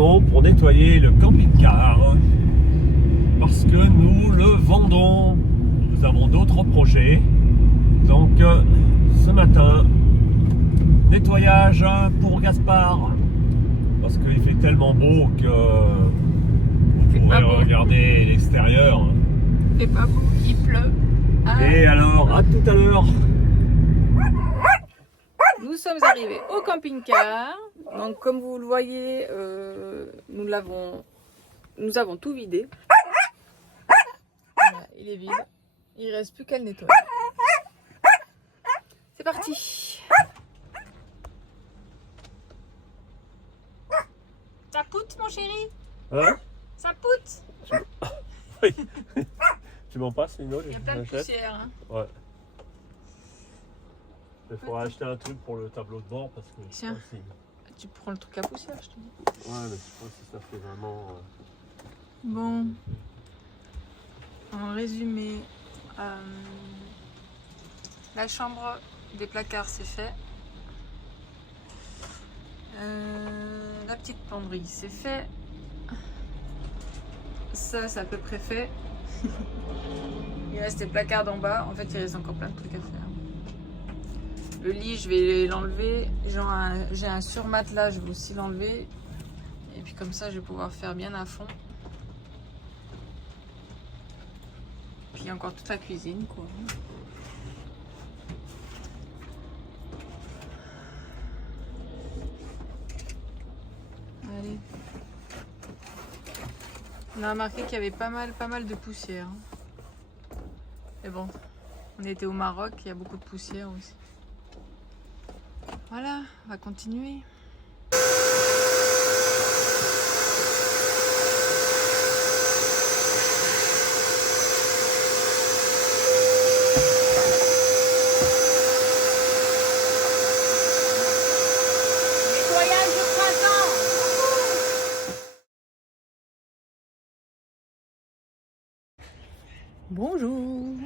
partons pour nettoyer le camping-car parce que nous le vendons. Nous avons d'autres projets. Donc ce matin, nettoyage pour Gaspard parce qu'il fait tellement beau que vous pourrez regarder l'extérieur. C'est pas beau, il pleut. Ah. Et alors, à tout à l'heure. Nous sommes arrivés au camping-car. Donc comme vous le voyez, nous avons tout vidé. Voilà, il est vide. Il reste plus qu'à le nettoyer. C'est parti. Ça poute mon chéri? Hein? Ça poute? Oui. Tu m'en passes une autre? Il y a plein de poussière. Hein. Ouais. Il faudra acheter un truc pour le tableau de bord parce que. Tiens. Tu prends le truc à poussière, je te dis. Ouais, mais je sais pas si ça fait vraiment. Bon. En résumé, la chambre des placards c'est fait. La petite penderie c'est fait. Ça c'est à peu près fait. Il reste les placards d'en bas. En fait il reste encore plein de trucs à faire. Le lit je vais l'enlever. J'ai un surmatelas, je vais aussi l'enlever. Et puis comme ça je vais pouvoir faire bien à fond. Puis il y a encore toute la cuisine quoi. Allez. On a remarqué qu'il y avait pas mal de poussière. Mais bon, on était au Maroc, il y a beaucoup de poussière aussi. Voilà, on va continuer. Bonjour.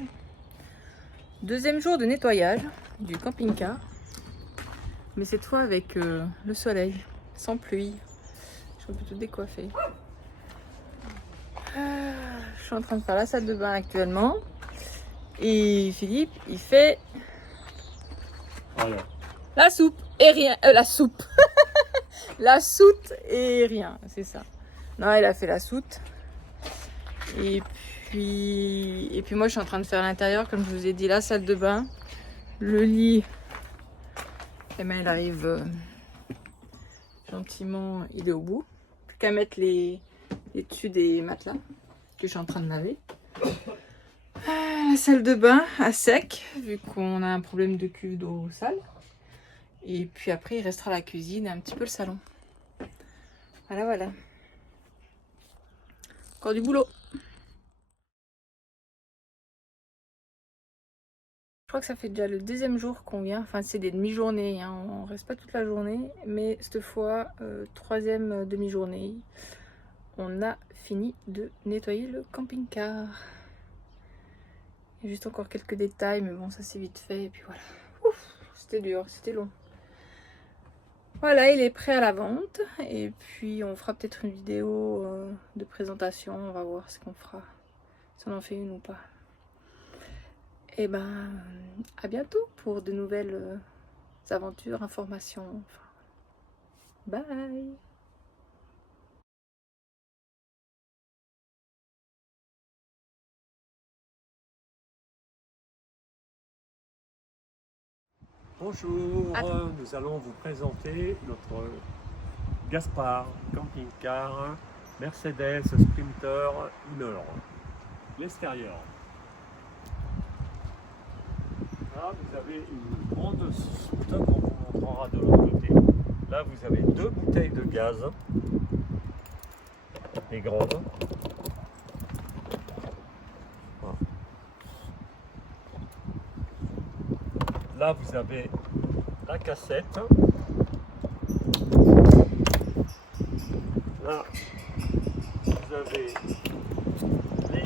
Deuxième jour de nettoyage du camping-car. Mais cette fois avec le soleil, sans pluie. Je suis un peu tout décoiffée. Je suis en train de faire la salle de bain actuellement. Et Philippe, il fait Voilà. la soupe et rien. La soupe. La soute et rien, c'est ça. Non, il a fait la soute. Et puis moi je suis en train de faire l'intérieur, comme je vous ai dit, la salle de bain, le lit. Et ben il arrive gentiment, il est au bout. Plus qu'à mettre les dessus des matelas que je suis en train de laver. La salle de bain à sec, vu qu'on a un problème de cuve d'eau sale. Et puis après il restera la cuisine et un petit peu le salon. Voilà. Encore du boulot. Je crois que ça fait déjà le deuxième jour qu'on vient. Enfin, c'est des demi-journées. Hein. On reste pas toute la journée. Mais cette fois, troisième demi-journée, on a fini de nettoyer le camping-car. Il y a juste encore quelques détails. Mais bon, ça c'est vite fait. Et puis voilà. Ouf, c'était dur, c'était long. Voilà, il est prêt à la vente. Et puis, on fera peut-être une vidéo de présentation. On va voir ce qu'on fera. Si on en fait une ou pas. Et ben, à bientôt pour de nouvelles aventures, informations. Bye! Bonjour, nous allons vous présenter notre Gaspard camping-car Mercedes Sprinter 1h. L'extérieur. Là, vous avez une grande soute qu'on vous montrera de l'autre côté. Là, vous avez 2 bouteilles de gaz. Les grandes. Voilà. Là, vous avez la cassette. Là, vous avez les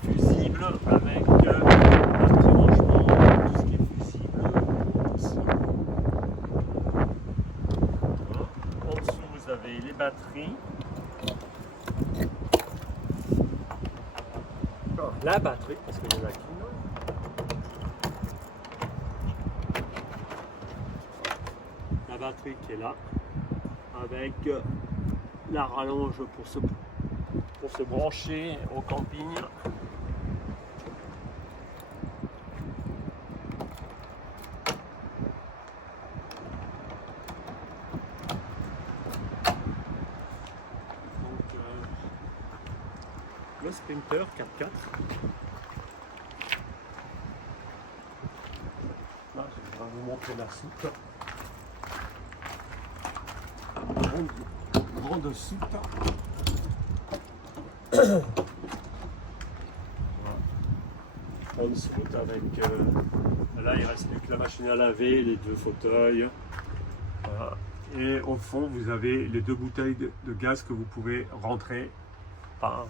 fusibles avec un petit rangement, tout ce qui est fusible aussi. Voilà. En dessous, vous avez les batteries. la batterie, parce qu'il y en a qu'une. La batterie qui est là, avec la rallonge pour se brancher au camping. Donc, le Sprinter 4x4. Là, je vais vous montrer la soute. Grande soute. Voilà. Grande soute avec là il reste plus que la machine à laver, les deux fauteuils. Voilà. Et au fond vous avez les deux bouteilles de gaz que vous pouvez rentrer par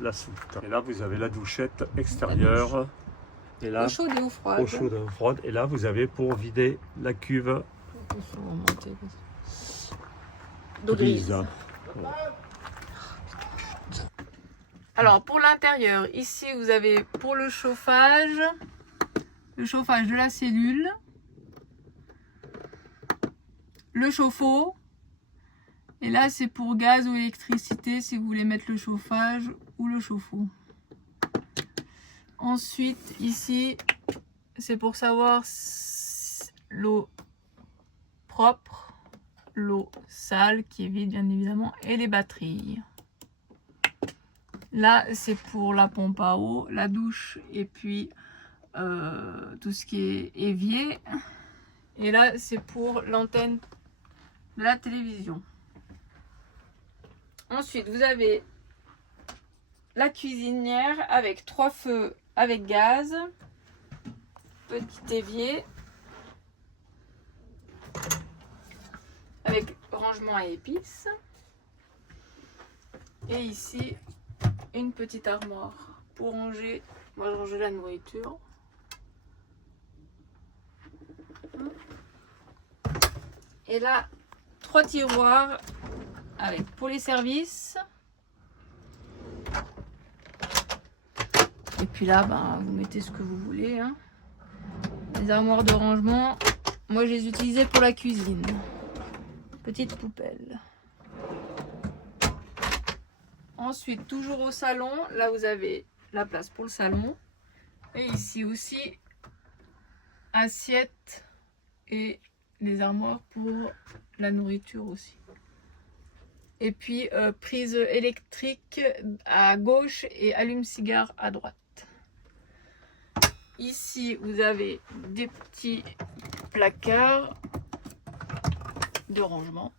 la soute. Et là vous avez la douchette extérieure. Et là, Eau chaude et eau froide. eau chaude et eau froide. Et là vous avez pour vider la cuve D'eau grise. grise. Alors pour l'intérieur, ici vous avez pour le chauffage de la cellule, le chauffe-eau, et là c'est pour gaz ou électricité si vous voulez mettre le chauffage ou le chauffe-eau. Ensuite ici c'est pour savoir l'eau propre, l'eau sale qui est vide bien évidemment, et les batteries. Là, c'est pour la pompe à eau, la douche et puis tout ce qui est évier. Et là, c'est pour l'antenne de la télévision. Ensuite, vous avez la cuisinière avec 3 feux avec gaz, petit évier, avec rangement à épices. Et ici, une petite armoire pour ranger. Moi je range la nourriture. Et là 3 tiroirs avec pour les services. Et puis là vous mettez ce que vous voulez hein. Les armoires de rangement, moi je les utilisais pour la cuisine. Petite poubelle. Ensuite, toujours au salon, là vous avez la place pour le salon. Et ici aussi, assiette et les armoires pour la nourriture aussi. Et puis, prise électrique à gauche et allume-cigare à droite. Ici, vous avez des petits placards de rangement.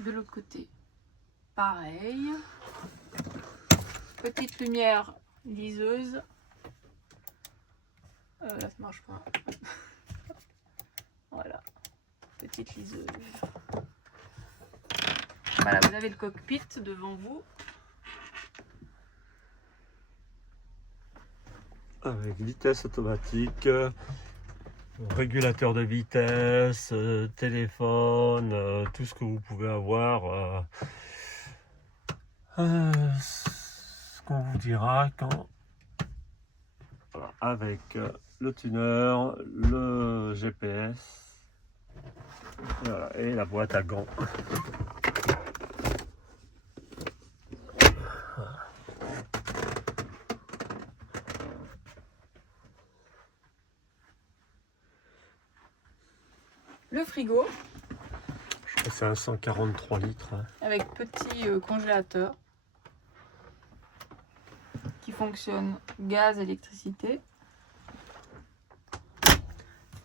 De l'autre côté, pareil. Petite lumière liseuse. Là, ça marche pas. Voilà, petite liseuse. Voilà, vous avez le cockpit devant vous. Avec vitesse automatique. Régulateur de vitesse, téléphone, tout ce que vous pouvez avoir. Ce qu'on vous dira quand. Voilà, avec le tuner, le GPS, voilà, et la boîte à gants. Le frigo. C'est un 143 litres. Avec petit congélateur qui fonctionne gaz, électricité.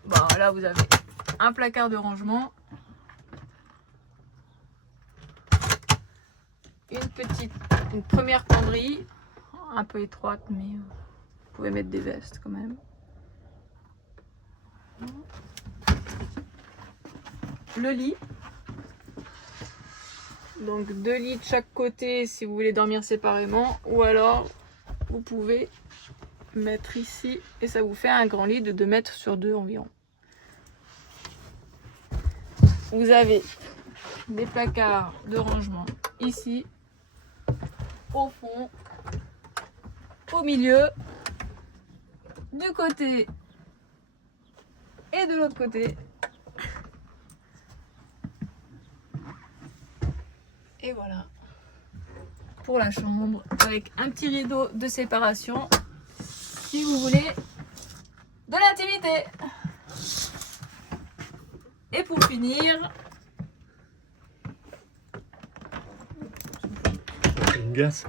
Bon, là vous avez un placard de rangement, une première penderie, un peu étroite, mais vous pouvez mettre des vestes quand même. Le lit. Donc 2 lits de chaque côté si vous voulez dormir séparément, ou alors vous pouvez mettre ici et ça vous fait un grand lit de 2 mètres sur 2 environ. Vous avez des placards de rangement ici, au fond, au milieu, du côté et de l'autre côté. Et voilà pour la chambre avec un petit rideau de séparation si vous voulez de l'intimité. Et pour finir, Une glace.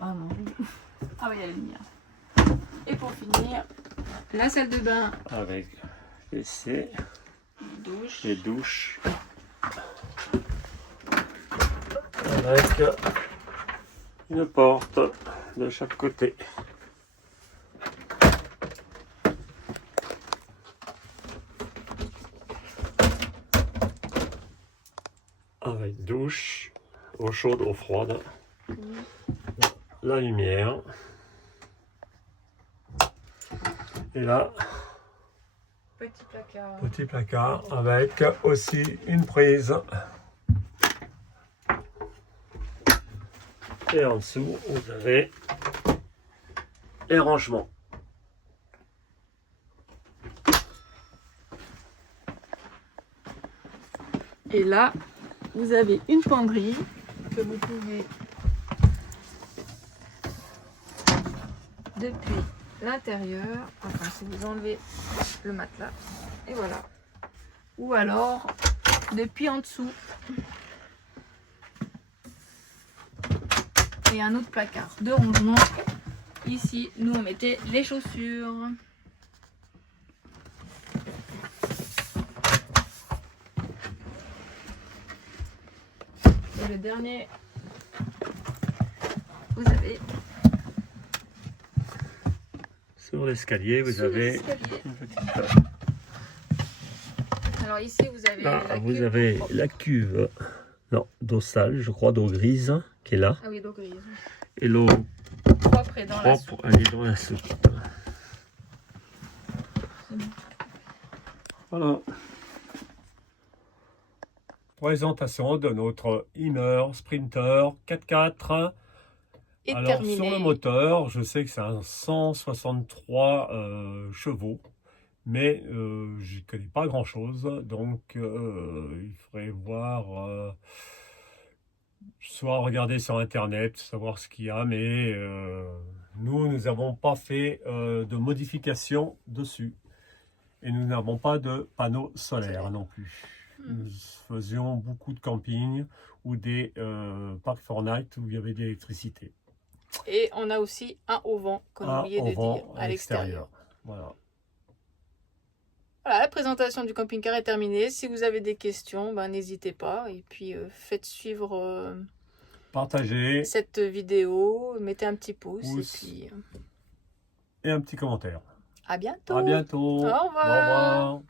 ah non, ah oui, il y a la lumière. Et pour finir, la salle de bain Avec WC douche. et douche. Avec une porte de chaque côté. Avec douche, eau chaude, eau froide, la lumière. Et là, petit placard avec aussi une prise. Et en dessous, vous avez les rangements. Et là, vous avez une penderie que vous pouvez depuis l'intérieur, enfin si vous enlevez le matelas, et voilà. Ou alors depuis en dessous. Et un autre placard de rangement. Ici, nous on mettait les chaussures. Et le dernier, vous avez Sur l'escalier, vous avez l'escalier. une petite... Alors ici, vous avez Là, la vous cuve avez propre. la cuve, non, d'eau sale, je crois, d'eau grise, qui est là. Ah oui, d'eau grise. Et l'eau Propre et dans la soupe. propre, elle est dans la soupe. C'est bon. Voilà. Présentation de notre Hummer Sprinter 4x4. Et Alors terminé. sur le moteur, je sais que c'est un 163 chevaux, mais je ne connais pas grand chose, donc il faudrait voir, soit regarder sur internet, savoir ce qu'il y a, mais nous n'avons pas fait de modification dessus, et nous n'avons pas de panneaux solaires non plus. Nous faisions beaucoup de camping ou des parcs Fortnite où il y avait de l'électricité. Et on a aussi un auvent, qu'on a oublié de dire, à l'extérieur. Voilà. Voilà, la présentation du camping-car est terminée. Si vous avez des questions, ben, n'hésitez pas. Et puis faites suivre Partagez cette vidéo, mettez un petit pouce. Pouce. Et puis et un petit commentaire. à bientôt. À bientôt. Au revoir. Au revoir.